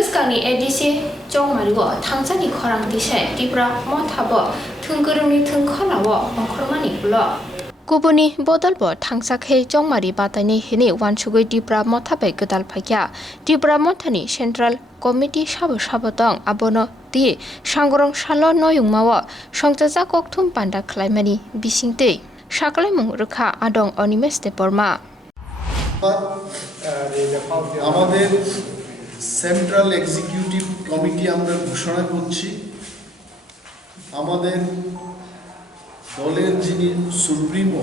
Buskani edisi jongmarigo tangzani khorang dise Tripura mothabo thungkurungni thungkholawo ongkhormani ulo Kubuni bodalbo thangsakhei jongmari batani hini wansugoi Tripura mothabai godal phakya Tripura mothani Central Committee sabotong abono ti sangrong salo noyungmawo songjaja kokthum panda khlaimani bisingtei সাকলাইমুং রুখা আদং অনিমেষ দেববর্মা আমাদের central executive committee আমরা ঘোষণা করছি আমাদের দলের যিনি supremo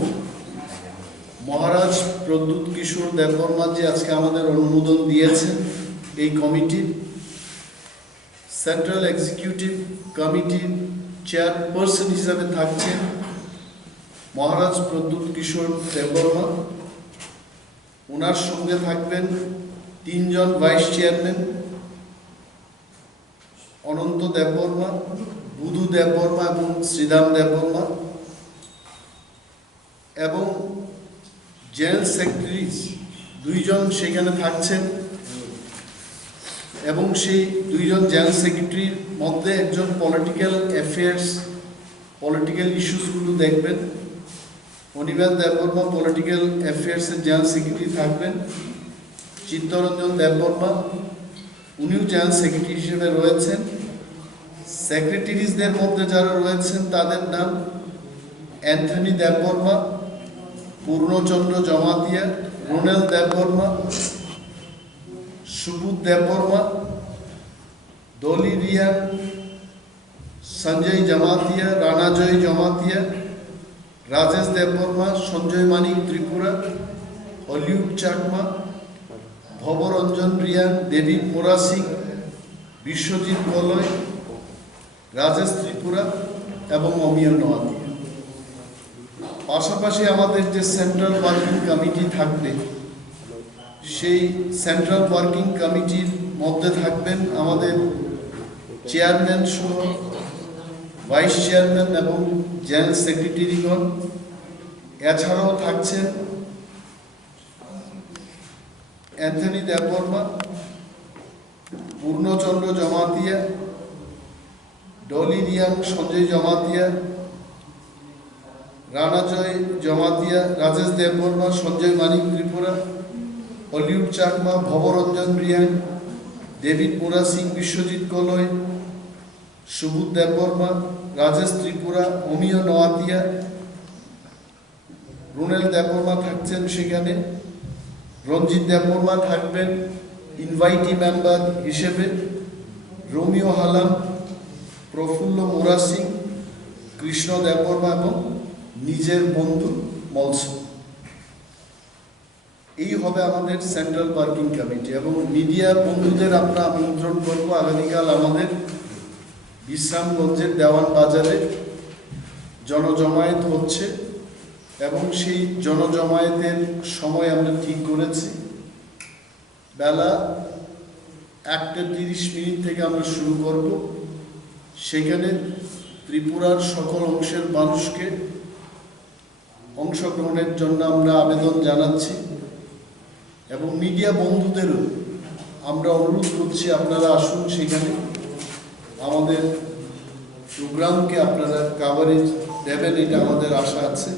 মহারাজ প্রদ্যুৎ কিশোর দেববর্মা জি আজকে আমাদের অনুমোদন দিয়েছেন এই কমিটির সেন্ট্রাল এক্সিকিউটিভ কমিটির চেয়ারপারসন হিসাবে থাকছেন মহারাজ প্রদ্যুৎ কিশোর দেববর্মা ওনার সঙ্গে থাকবেন তিনজন ভাইস চেয়ারম্যান অনন্ত দেববর্মা বুধু দেববর্মা এবং শ্রীধাম দেববর্মা এবং জেনারেল সেক্রেটারি দুইজন সেখানে থাকছেন এবং সেই দুইজন জেনারেল সেক্রেটারির মধ্যে একজন পলিটিক্যাল অ্যাফেয়ার্স পলিটিক্যাল ইস্যুসগুলো দেখবেন অনিমেষ দেববর্মা পলিটিক্যাল অ্যাফেয়ার্সের জেনারেল সেক্রেটারি থাকবেন চিত্তরঞ্জন দেববর্মা উনিও জেনারেল সেক্রেটারি হিসেবে রয়েছেন সেক্রেটারিজদের মধ্যে যারা রয়েছেন তাদের নাম অ্যান্থনি দেববর্মা পূর্ণচন্দ্র জমাতিয়া রোনেল দেববর্মা সুবোধ দেববর্মা ডলি রিয়ান সঞ্জয় জমাতিয়া রানাজয় জমাতিয়া রাজেশ দেববর্মা সঞ্জয় মানিক ত্রিপুরা হলিউড চাকমা ভবরঞ্জন রিয়ান ডেভিড মোরা সিং বিশ্বজিৎ কলয় রাজেশ ত্রিপুরা এবং অমিয় নোয়াতিয়া পাশাপাশি আমাদের যে সেন্ট্রাল ওয়ার্কিং কমিটি থাকবে সেই সেন্ট্রাল ওয়ার্কিং কমিটির মধ্যে থাকবেন আমাদের চেয়ারম্যান সহ ভাইস চেয়ারম্যান এবং জেনারেল সেক্রেটারিগণ এছাড়াও থাকছেন অ্যান্থনি দেববর্মা পূর্ণচন্দ্র জমাতিয়া ডলি রিয়াং সঞ্জয় জমাতিয়া রানাজয় জমাতিয়া রাজেশ দেববর্মা সঞ্জয় মানিক ত্রিপুরা হলিউড চাকমা ভবরঞ্জন রিয়াং ডেভিড মোরা সিং বিশ্বজিৎ কলয় সুবোধ দেববর্মা রাজেশ ত্রিপুরা অমিয় নোয়াতিয়া রোনেল দেববর্মা থাকছেন সেখানে রঞ্জিত দেববর্মা থাকবেন ইনভাইটি মেম্বার হিসেবে রোমিও হালাম প্রফুল্ল মোরা সিং কৃষ্ণ দেববর্মা এবং নিজের বন্ধু মলস এই হবে আমাদের সেন্ট্রাল ওয়ার্কিং কমিটি এবং মিডিয়া বন্ধুদের আমরা আমন্ত্রণ করবো আগামীকাল আমাদের বিশ্রামগঞ্জের দেওয়ান বাজারে জনজমায়েত হচ্ছে এবং সেই জনজমায়েতের সময় আমরা ঠিক করেছি বেলা 1:30 থেকে আমরা শুরু করব সেখানে ত্রিপুরার সকল অংশের মানুষকে অংশগ্রহণের জন্য আমরা আবেদন জানাচ্ছি এবং মিডিয়া বন্ধুদেরও আমরা অনুরোধ করছি আপনারা আসুন সেখানে আমাদের প্রোগ্রামকে আপনারা কাভারেজ দেবেন এটা আমাদের আশা আছে